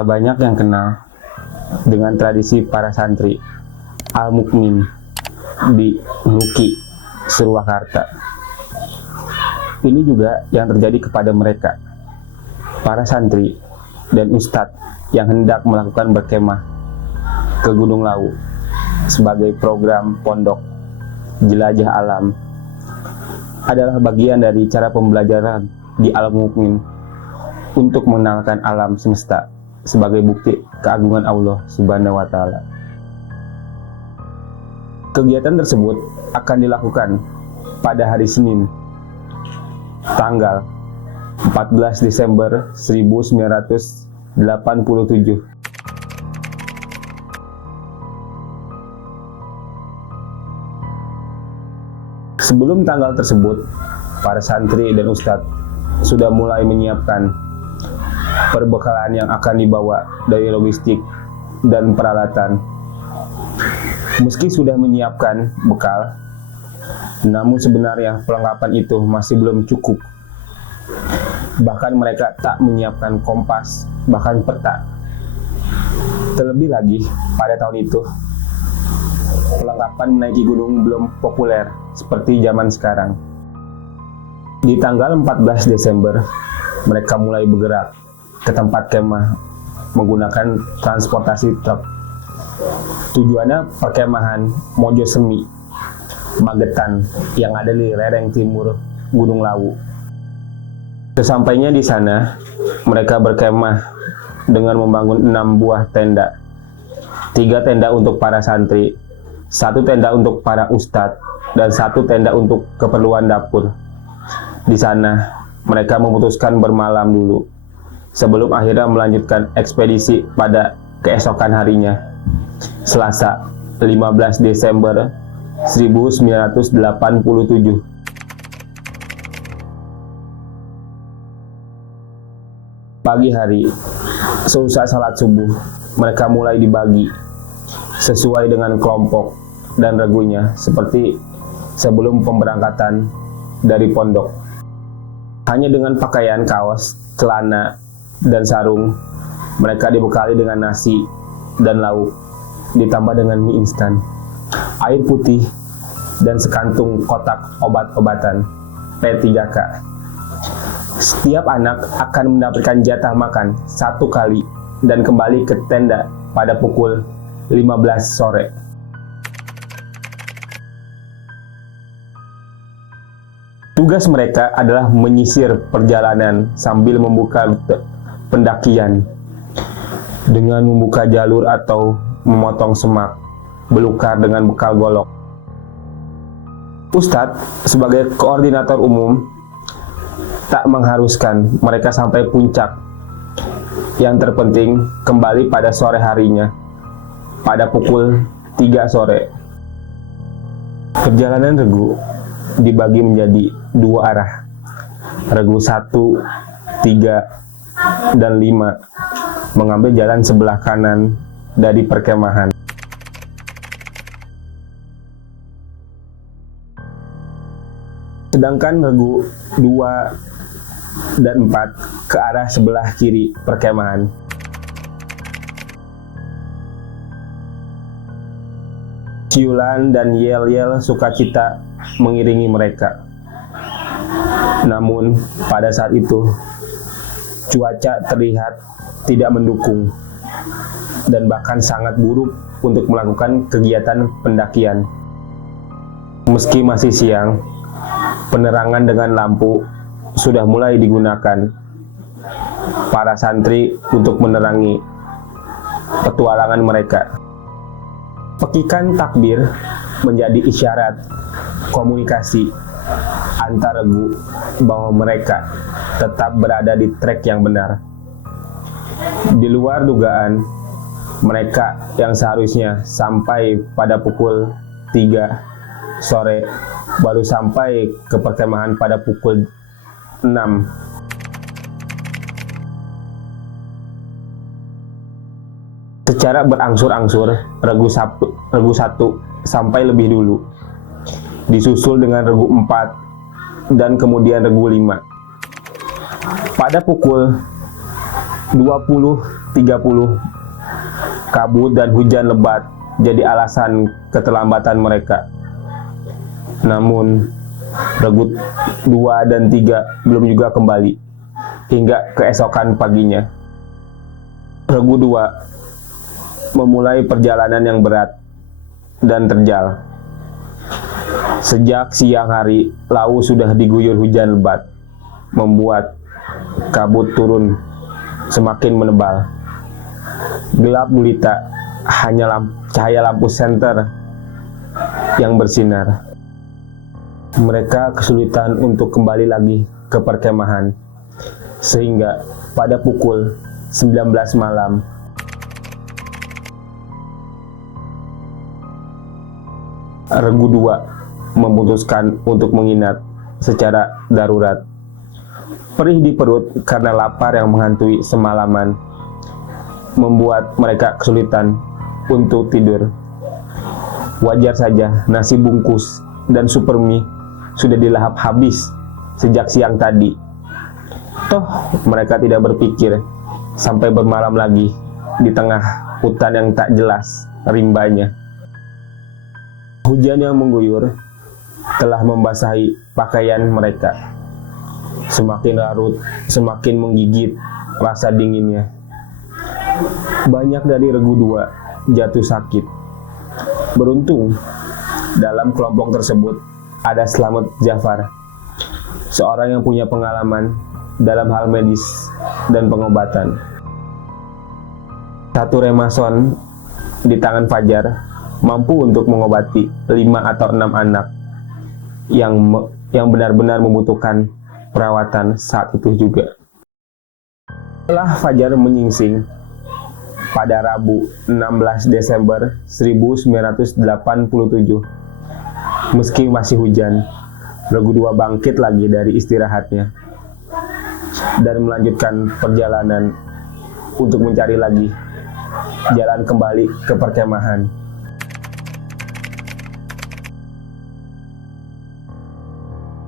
Tak banyak yang kenal dengan tradisi para santri Al-Mukmin di Nuki, Surakarta. Ini juga yang terjadi kepada mereka, para santri dan ustadz yang hendak melakukan berkemah ke Gunung Lawu sebagai program pondok jelajah alam. Adalah bagian dari cara pembelajaran di Al-Mukmin untuk mengenalkan alam semesta sebagai bukti keagungan Allah Subhanahu wa Ta'ala. Kegiatan tersebut akan dilakukan pada hari Senin, tanggal 14 Desember 1987. Sebelum tanggal tersebut, para santri dan ustadz sudah mulai menyiapkan perbekalan yang akan dibawa dari logistik dan peralatan. Meski sudah menyiapkan bekal, namun sebenarnya perlengkapan itu masih belum cukup. Bahkan mereka tak menyiapkan kompas, bahkan peta. Terlebih lagi, pada tahun itu, perlengkapan menaiki gunung belum populer seperti zaman sekarang. Di tanggal 14 Desember, mereka mulai bergerak ke tempat kemah menggunakan transportasi truk. Tujuannya perkemahan Mojosemi, Magetan yang ada di lereng timur Gunung Lawu. Sesampainya di sana, mereka berkemah dengan membangun 6 buah tenda. 3 tenda untuk para santri, 1 tenda untuk para ustadz, dan 1 tenda untuk keperluan dapur. Di sana, mereka memutuskan bermalam dulu sebelum akhirnya melanjutkan ekspedisi pada keesokan harinya, Selasa 15 Desember 1987. Pagi hari, seusai salat subuh, mereka mulai dibagi sesuai dengan kelompok dan regunya seperti sebelum pemberangkatan dari pondok. Hanya dengan pakaian kaos, celana, dan sarung, mereka dibekali dengan nasi dan lauk, ditambah dengan mie instan, air putih, dan sekantung kotak obat-obatan P3K. Setiap anak akan mendapatkan jatah makan 1 kali dan kembali ke tenda pada pukul 15 sore. Tugas mereka adalah menyisir perjalanan sambil membuka rute pendakian dengan membuka jalur atau memotong semak belukar dengan bekal golok. Ustadz sebagai koordinator umum tak mengharuskan mereka sampai puncak. Yang terpenting kembali pada sore harinya pada pukul 3 sore. Perjalanan regu dibagi menjadi 2 arah. Regu 1, 3, dan 5 mengambil jalan sebelah kanan dari perkemahan. Sedangkan regu 2 dan 4 ke arah sebelah kiri perkemahan. Ciulan dan yel-yel sukacita mengiringi mereka. Namun pada saat itu cuaca terlihat tidak mendukung dan bahkan sangat buruk untuk melakukan kegiatan pendakian. Meski masih siang, penerangan dengan lampu sudah mulai digunakan para santri untuk menerangi petualangan mereka. Pekikan takbir menjadi isyarat komunikasi antar regu bahwa mereka tetap berada di trek yang benar. Di luar dugaan, mereka yang seharusnya sampai pada pukul 3 sore baru sampai ke perkemahan pada pukul 6. Secara berangsur-angsur, regu 1 sampai lebih dulu, disusul dengan regu 4 dan kemudian regu 5. Pada pukul 20 kabut dan hujan lebat jadi alasan keterlambatan mereka. Namun Regu 2 dan 3 belum juga kembali hingga keesokan paginya. Regu 2 memulai perjalanan yang berat dan terjal. Sejak siang hari, Lawu sudah diguyur hujan lebat, membuat kabut turun semakin menebal. Gelap gulita, hanya cahaya lampu senter yang bersinar. Mereka kesulitan untuk kembali lagi ke perkemahan, sehingga pada pukul 19 malam, Regu 2 memutuskan untuk menginap secara darurat. Perih di perut karena lapar yang menghantui semalaman membuat mereka kesulitan untuk tidur. Wajar saja nasi bungkus dan super mie sudah dilahap habis sejak siang tadi. Toh mereka tidak berpikir sampai bermalam lagi di tengah hutan yang tak jelas rimbanya. Hujan yang mengguyur telah membasahi pakaian mereka. Semakin larut, semakin menggigit rasa dinginnya. Banyak dari Regu 2 jatuh sakit. Beruntung, dalam kelompok tersebut ada Slamet Jafar, seorang yang punya pengalaman dalam hal medis dan pengobatan. Satu remason di tangan Fajar mampu untuk mengobati 5 atau 6 anak yang benar-benar membutuhkan perawatan saat itu juga. Setelah Fajar menyingsing pada Rabu 16 Desember 1987, meski masih hujan, Regu 2 bangkit lagi dari istirahatnya dan melanjutkan perjalanan untuk mencari lagi jalan kembali ke perkemahan.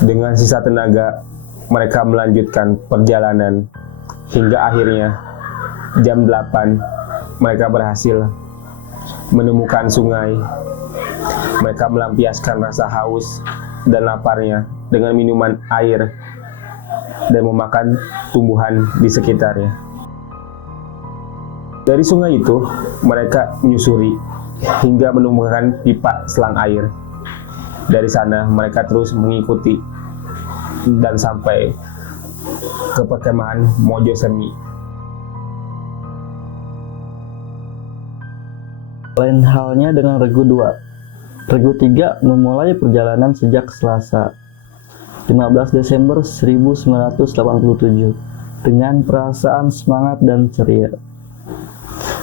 Dengan sisa tenaga, mereka melanjutkan perjalanan hingga akhirnya jam 8 mereka berhasil menemukan sungai. Mereka melampiaskan rasa haus dan laparnya dengan minuman air dan memakan tumbuhan di sekitarnya. Dari sungai itu, mereka menyusuri hingga menemukan pipa selang air. Dari sana, mereka terus mengikuti dan sampai ke perkemahan Mojosemi. Lain halnya dengan Regu 2. Regu 3 memulai perjalanan sejak Selasa, 15 Desember 1987, dengan perasaan semangat dan ceria.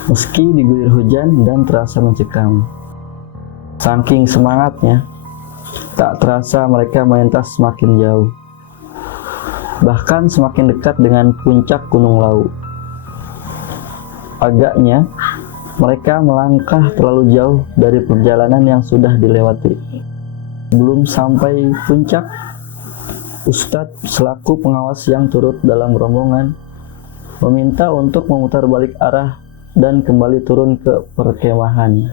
Meski diguyur hujan dan terasa mencekam. Saking semangatnya, tak terasa mereka melintas semakin jauh. Bahkan semakin dekat dengan puncak Gunung Lawu. Agaknya, mereka melangkah terlalu jauh dari perjalanan yang sudah dilewati. Belum sampai puncak, Ustadz selaku pengawas yang turut dalam rombongan meminta untuk memutar balik arah dan kembali turun ke perkemahan.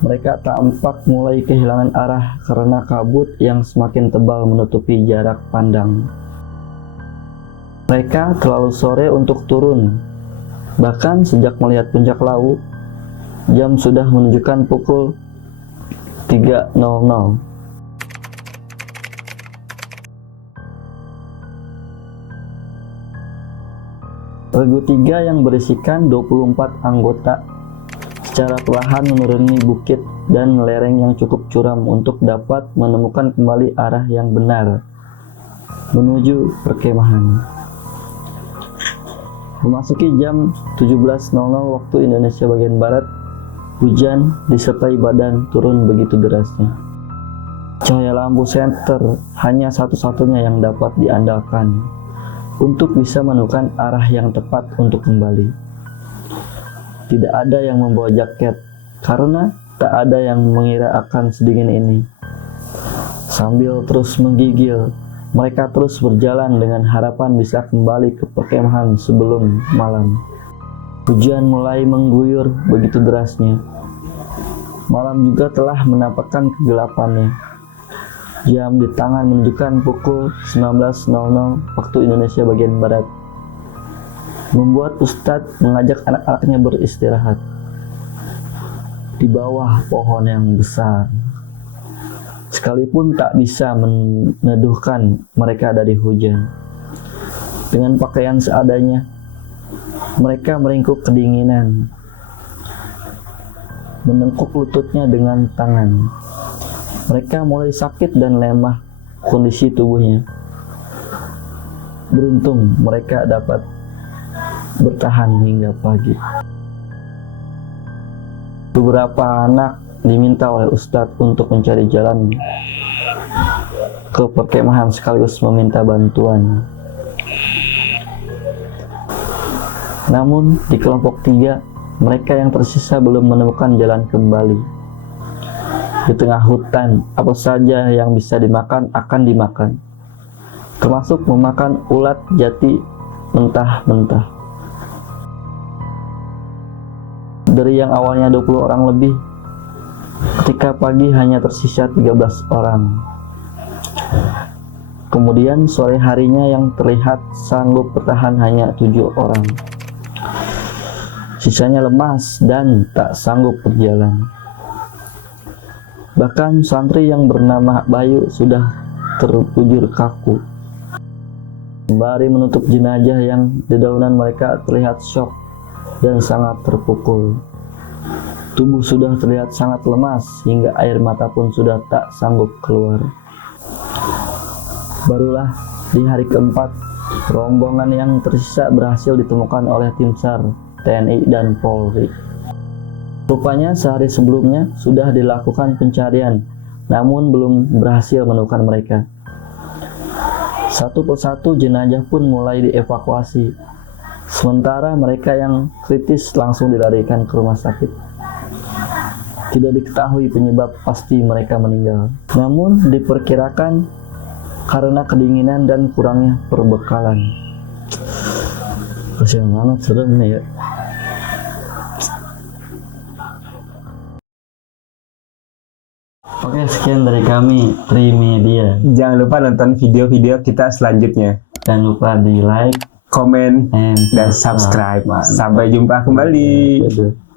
Mereka tampak mulai kehilangan arah karena kabut yang semakin tebal menutupi jarak pandang. Mereka terlalu sore untuk turun. Bahkan sejak melihat puncak Lawu, jam sudah menunjukkan pukul 3.00. Regu 3 yang berisikan 24 anggota secara perlahan menuruni bukit dan lereng yang cukup curam untuk dapat menemukan kembali arah yang benar menuju perkemahan. Memasuki jam 17.00 waktu Indonesia bagian Barat, hujan disertai badan turun begitu derasnya. Cahaya lampu senter hanya satu-satunya yang dapat diandalkan untuk bisa menemukan arah yang tepat untuk kembali. Tidak ada yang membawa jaket karena tak ada yang mengira akan sedingin ini. Sambil terus menggigil, Mereka terus berjalan dengan harapan bisa kembali ke perkemahan sebelum malam. Hujan mulai mengguyur begitu derasnya. Malam juga telah menampakkan kegelapannya. Jam di tangan menunjukkan pukul 19.00 waktu Indonesia bagian Barat. Membuat Ustadz mengajak anak-anaknya beristirahat di bawah pohon yang besar. Sekalipun tak bisa meneduhkan mereka dari hujan. Dengan pakaian seadanya, mereka meringkuk kedinginan, menengkuk lututnya dengan tangan. Mereka mulai sakit dan lemah kondisi tubuhnya. Beruntung mereka dapat bertahan hingga pagi. Beberapa anak diminta oleh Ustadz untuk mencari jalan ke perkemahan sekaligus meminta bantuan. Namun di kelompok 3, mereka yang tersisa belum menemukan jalan kembali. Di tengah hutan, apa saja yang bisa dimakan akan dimakan, termasuk memakan ulat jati mentah-mentah. Dari yang awalnya 20 orang lebih, ketika pagi hanya tersisa 13 orang. Kemudian sore harinya yang terlihat sanggup bertahan hanya 7 orang. Sisanya lemas dan tak sanggup berjalan. Bahkan santri yang bernama Bayu sudah terbujur kaku. Sembari menutup jenazah yang dedaunan, mereka terlihat syok dan sangat terpukul. Tubuh sudah terlihat sangat lemas hingga air mata pun sudah tak sanggup keluar. Barulah di hari keempat, rombongan yang tersisa berhasil ditemukan oleh tim SAR, TNI, dan Polri. Rupanya sehari sebelumnya sudah dilakukan pencarian, namun belum berhasil menemukan mereka. Satu persatu jenazah pun mulai dievakuasi. Sementara mereka yang kritis langsung dilarikan ke rumah sakit. Tidak diketahui penyebab pasti mereka meninggal. Namun diperkirakan karena kedinginan dan kurangnya perbekalan. Kasian banget, serem nih ya. Oke, sekian dari kami Trimedia. Jangan lupa nonton video-video kita selanjutnya. Jangan lupa di like, Komen, and dan subscribe. Sampai jumpa kembali. Dadah.